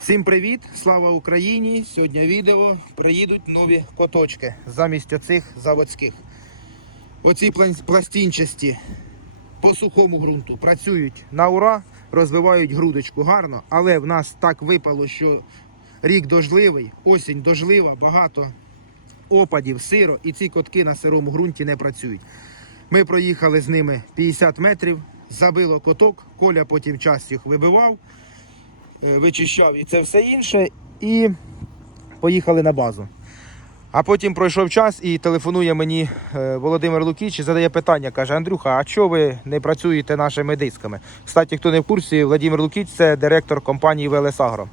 Всім привіт! Слава Україні! Сьогодні відео приїдуть нові коточки замість оцих заводських. Оці пластинчасті по сухому ґрунту працюють на ура, розвивають грудочку гарно, але в нас так випало, що рік дождливий, осінь дождлива, багато опадів, сиро, і ці котки на сирому ґрунті не працюють. Ми проїхали з ними 50 метрів, забило коток, Коля потім час їх вибивав вичищав і це все інше. І поїхали на базу. А потім пройшов час і телефонує мені е, Володимир Лукіч і задає питання. Каже: Андрюха, а чого ви не працюєте нашими дисками? Кстати, хто не в курсі, Володимир Лукіч це директор компанії Велесагро.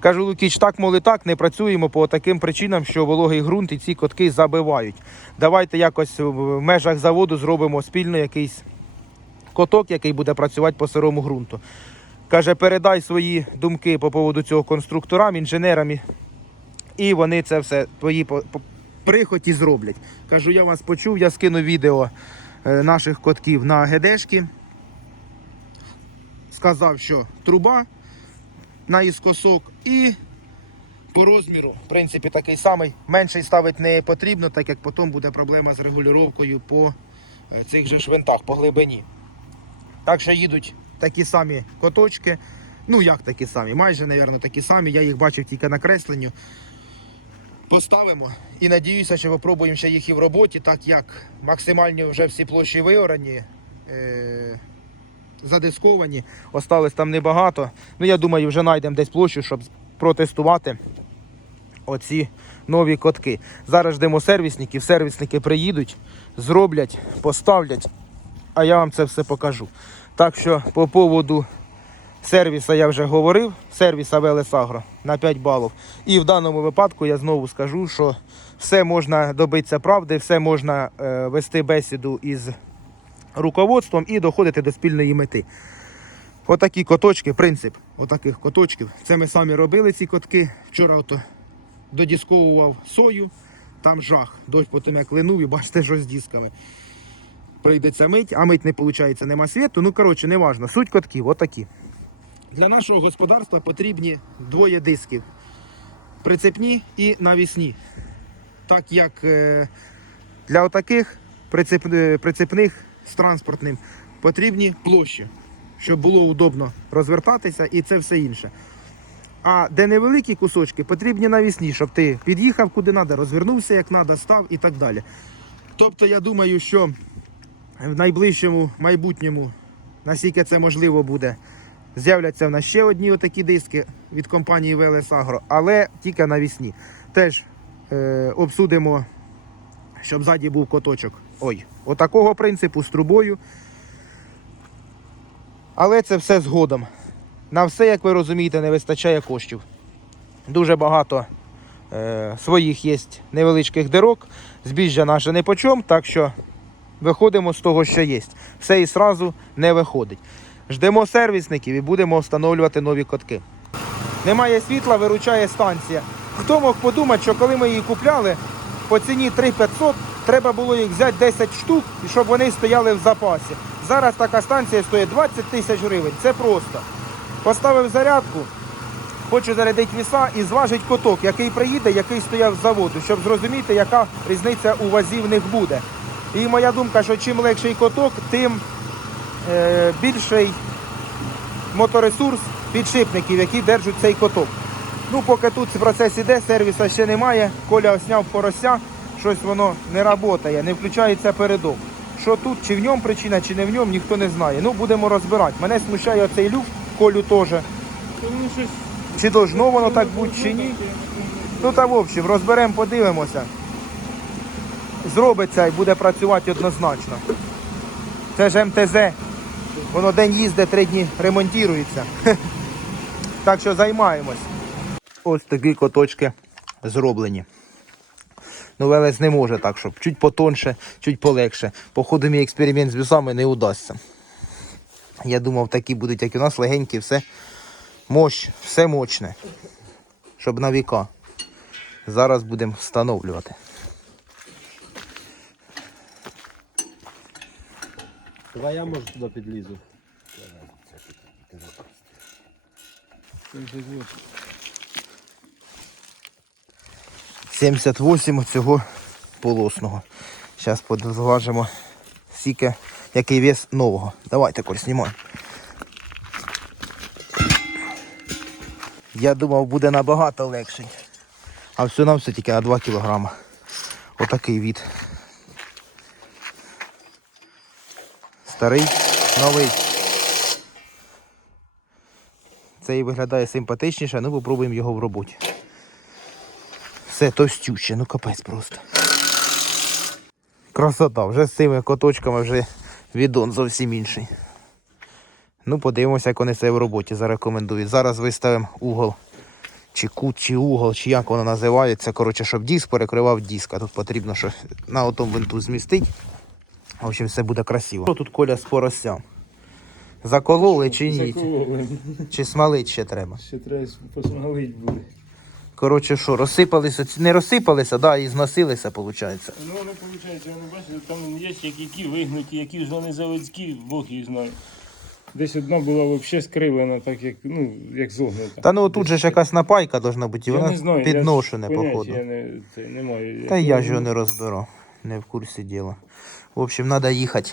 Кажу, Лукіч, так, мол, і так, не працюємо по таким причинам, що вологий ґрунт і ці котки забивають. Давайте якось в межах заводу зробимо спільно якийсь коток, який буде працювати по сирому ґрунту. Каже, передай свої думки по поводу цього конструкторам, інженерам, і- вони це все твої по- прихоті зроблять. Кажу, я вас почув, я скину відео е, наших котків на ГДшки. Сказав, що труба на іскосок і по розміру, в принципі, такий самий. Менший ставити не потрібно, так як потім буде проблема з регулюванням по е, цих же швинтах, по глибині. Так що їдуть такі самі коточки. Ну, як такі самі, майже, мабуть, такі самі. Я їх бачив тільки на кресленню. Поставимо і надіюся, що попробуємо ще їх і в роботі, так як максимальні вже всі площі виорані, е- задисковані. Осталось там небагато. Ну, я думаю, вже знайдемо десь площу, щоб протестувати оці нові котки. Зараз ждемо сервісників, сервісники приїдуть, зроблять, поставлять, а я вам це все покажу. Так що по поводу сервіса я вже говорив, сервіса Велесагро на 5 балів. І в даному випадку я знову скажу, що все можна добитися правди, все можна е, вести бесіду із руководством і доходити до спільної мети. Отакі коточки, принцип отаких коточків. Це ми самі робили ці котки. Вчора ото додісковував сою, там жах. Дощ потім як линув і бачите, що з дисками. Прийдеться мить, а мить не виходить, нема світу. Ну, коротше, не важно. Суть котків, отакі. Для нашого господарства потрібні двоє дисків: прицепні і навісні. Так як е, для отаких прицеп, е, прицепних з транспортним потрібні площі, щоб було удобно розвертатися і це все інше. А де невеликі кусочки, потрібні навісні, щоб ти під'їхав куди треба, розвернувся як треба, став і так далі. Тобто, я думаю, що в найближчому майбутньому, наскільки це можливо буде, з'являться в нас ще одні отакі диски від компанії VLS Agro, але тільки навісні. Теж е, обсудимо, щоб ззаді був коточок. Ой, отакого принципу з трубою. Але це все згодом. На все, як ви розумієте, не вистачає коштів. Дуже багато е, своїх є невеличких дирок. Збіжжя наше не почом, так що виходимо з того, що є. Все і сразу не виходить. Ждемо сервісників і будемо встановлювати нові котки. Немає світла, виручає станція. Хто мог подумати, що коли ми її купляли по ціні 3500, треба було їх взяти 10 штук, щоб вони стояли в запасі. Зараз така станція стоїть 20 тисяч гривень. Це просто. Поставив зарядку, хочу зарядити віса і зважить коток, який приїде, який стояв з заводу, щоб зрозуміти, яка різниця у вазі в них буде. І моя думка, що чим легший коток, тим е, більший моторесурс підшипників, які держать цей коток. Ну, поки тут процес іде, сервісу ще немає. Коля осняв порося, щось воно не працює, не включається передок. Що тут, чи в ньому причина, чи не в ньому, ніхто не знає. Ну, будемо розбирати. Мене смущає оцей люфт, колю теж. Чи должно воно так бути, чи ні. Ну та в общем, розберемо, подивимося. Зробиться і буде працювати однозначно. Це ж МТЗ. Воно день їздить, три дні ремонтується. Так що займаємось. Ось такі коточки зроблені. Ну, Велес не може так, щоб чуть потонше, чуть полегше. Походу, мій експеримент з вісами не удасться. Я думав, такі будуть, як і у нас, легенькі, все мощ, все мощне. Щоб на віка. Зараз будемо встановлювати. Давай я може туди підлізу. 78. 78 цього полосного. Зараз подзважимо скільки, який вес нового. Давайте, Коль, знімай. Я думав, буде набагато легший. А все на все тільки на 2 кілограма. Отакий від. Старий, новий. Цей виглядає симпатичніше, ну попробуємо його в роботі. Все товстюще, ну капець просто. Красота, вже з цими коточками вже відон зовсім інший. Ну, подивимося, як вони себе в роботі зарекомендують. Зараз виставимо угол, чи кут, чи угол, чи як воно називається. Коротше, щоб диск перекривав диск. А тут потрібно, що на отому винту змістить. В общем, все буде красиво. Тут коля з поросям? Закололи чи ні? Закололи. Чи смалить ще треба? Ще треба посмалить буде. Коротше, що, розсипалися, не розсипалися, да, і зносилися, виходить. Ну, вони, виходить, вони бачите, там є ще які вигнуті, які ж вони заводські, Бог їх знає. Десь одна була взагалі скривлена, так як, ну, як зогнута. Та ну тут же ж якась напайка должна бути, і вона не знаю, я походу. поняття не, це, не маю. Та я ж його не розбирав, не в курсі діла. В общем, треба їхати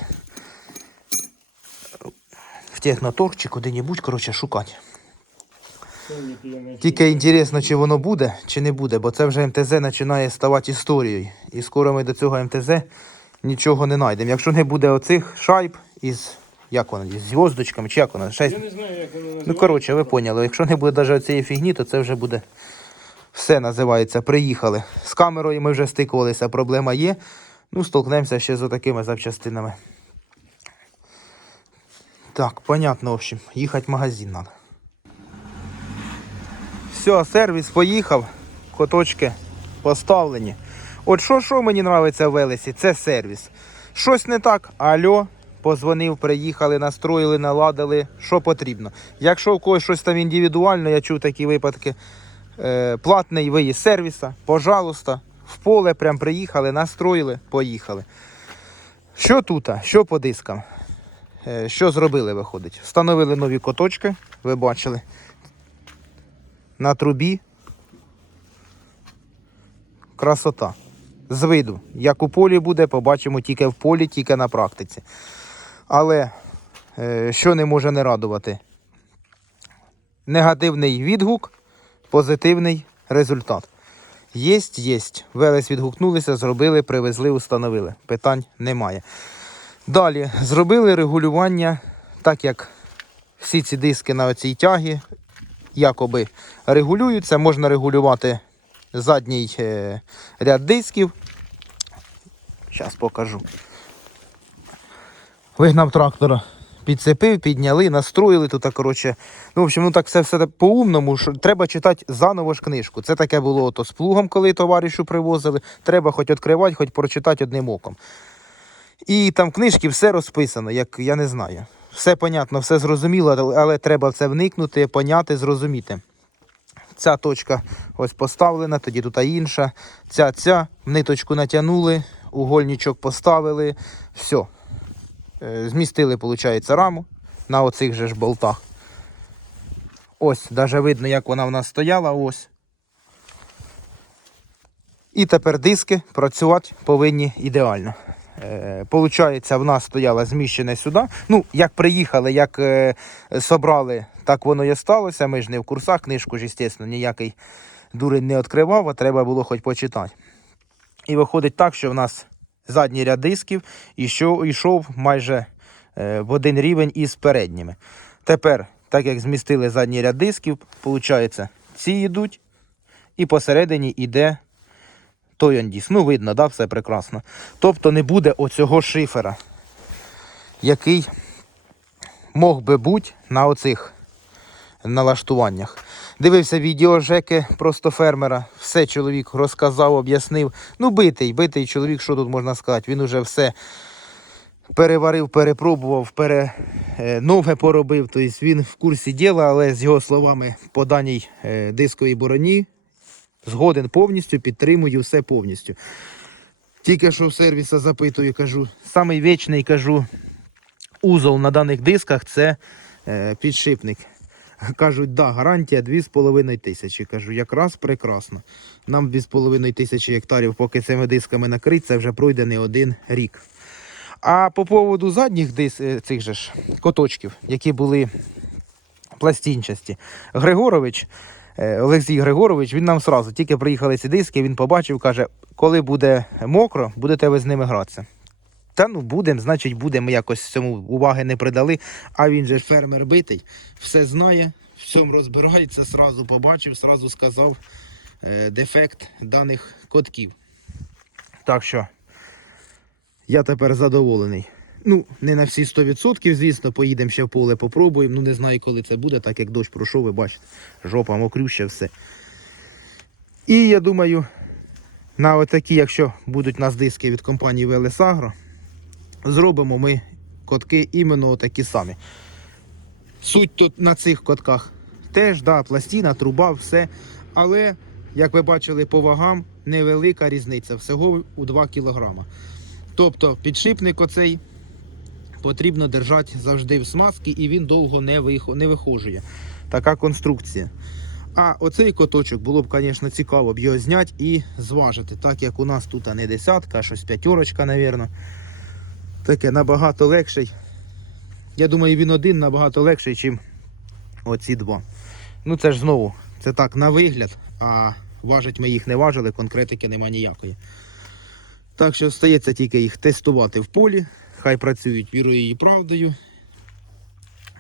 в техноторг чи куди-небудь, коротше, шукати. Тільки інтересно, чи воно буде, чи не буде, бо це вже МТЗ починає ставати історією. І скоро ми до цього МТЗ нічого не знайдемо. Якщо не буде оцих шайб із, як воно, із зв'язочками, чи як воно, ще Я не знаю, як воно називається. Ну, коротше, ви поняли, якщо не буде навіть цієї фігні, то це вже буде все називається. Приїхали. З камерою ми вже стикувалися, проблема є. Ну, столкнемося ще з такими запчастинами. Так, понятно, в общем, їхати в магазин треба. Все, сервіс поїхав, коточки поставлені. От що, що мені подобається в Велесі, це сервіс. Щось не так, алло, позвонив, приїхали, настроїли, наладили, що потрібно. Якщо у когось щось там індивідуально, я чув такі випадки, е, платний виїзд сервіса, пожалуйста, в поле прям приїхали, настроїли, поїхали. Що тут? Що по дискам? Е, що зробили, виходить? Встановили нові коточки, ви бачили. На трубі. Красота. З виду. Як у полі буде, побачимо тільки в полі, тільки на практиці. Але е, що не може не радувати? Негативний відгук, позитивний результат. Єсть, єсть. Велес відгукнулися, зробили, привезли, установили. Питань немає. Далі зробили регулювання, так як всі ці диски на цій тягі якоби регулюються. Можна регулювати задній е, ряд дисків. Зараз покажу. Вигнав трактора, підцепив, підняли, настроїли тут, коротше. Ну, в общем, ну так все, все по-умному. що Треба читати заново ж книжку. Це таке було ото з плугом, коли товаришу привозили. Треба хоч відкривати, хоч прочитати одним оком. І там в книжці все розписано, як я не знаю. Все понятно, все зрозуміло, але треба в це вникнути, поняти, зрозуміти. Ця точка ось поставлена, тоді тут інша. Ця, ця, ниточку натягнули, угольничок поставили, все. Е, Змістили, виходить, раму на оцих же ж болтах. Ось, навіть видно, як вона в нас стояла. Ось. І тепер диски працювати повинні ідеально. Е, Получається, в нас стояла зміщена сюди. Ну, як приїхали, як е, собрали, так воно і сталося. Ми ж не в курсах, книжку ж, звісно, ніякий дурень не відкривав, а треба було хоч почитати. І виходить так, що в нас задній ряд дисків ішов, ішов майже е, в один рівень із передніми. Тепер, так як змістили задній ряд дисків, виходить, ці йдуть, і посередині йде той андіс. Ну, видно, да, все прекрасно. Тобто не буде оцього шифера, який мог би бути на оцих налаштуваннях. Дивився відео Жеки, просто фермера. Все чоловік розказав, об'яснив. Ну, битий, битий чоловік, що тут можна сказати? Він уже все переварив, перепробував, пере... е, нове поробив. Тобто він в курсі діла, але з його словами по даній е, дисковій бороні згоден повністю, підтримую все повністю. Тільки що в сервіса запитую, кажу, самий вічний кажу, узол на даних дисках це е, підшипник. Кажуть, да, гарантія 2,5 тисячі. Кажу, якраз прекрасно. Нам 2,5 тисячі гектарів, поки цими дисками накрить, це вже пройде не один рік. А по поводу задніх дис, е, цих же ж коточків, які були пластинчасті, Григорович, е, Олексій Григорович, він нам сразу, тільки приїхали ці диски, він побачив, каже, коли буде мокро, будете ви з ними гратися. Та ну будемо, значить будемо. Якось цьому уваги не придали. А він же фермер битий, все знає, в цьому розбирається, сразу побачив, сразу сказав е, дефект даних котків. Так що я тепер задоволений. Ну, не на всі 100%, звісно, поїдемо ще в поле, попробуємо. Ну, не знаю, коли це буде, так як дощ пройшов, ви бачите, жопа мокрюща, все. І я думаю, на отакі, якщо будуть у нас диски від компанії Agro, зробимо ми котки іменно такі самі. Суть тут на цих котках теж, да, пластина, труба, все. Але, як ви бачили, по вагам невелика різниця, всього у 2 кг. Тобто підшипник оцей потрібно держати завжди в смазці і він довго не, не вихожує. Така конструкція. А оцей коточок було б, звісно, цікаво б його зняти і зважити, так як у нас тут не десятка, а щось п'ятерочка, мабуть. Таке набагато легший. Я думаю, він один набагато легший, ніж оці два. Ну це ж знову, це так на вигляд, а важить ми їх не важили, конкретики нема ніякої. Так що стається тільки їх тестувати в полі. Хай працюють вірою і правдою.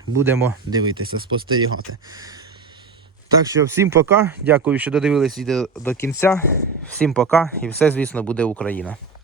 Будемо дивитися, спостерігати. Так що всім пока. Дякую, що додивились до кінця. Всім пока і все, звісно, буде Україна.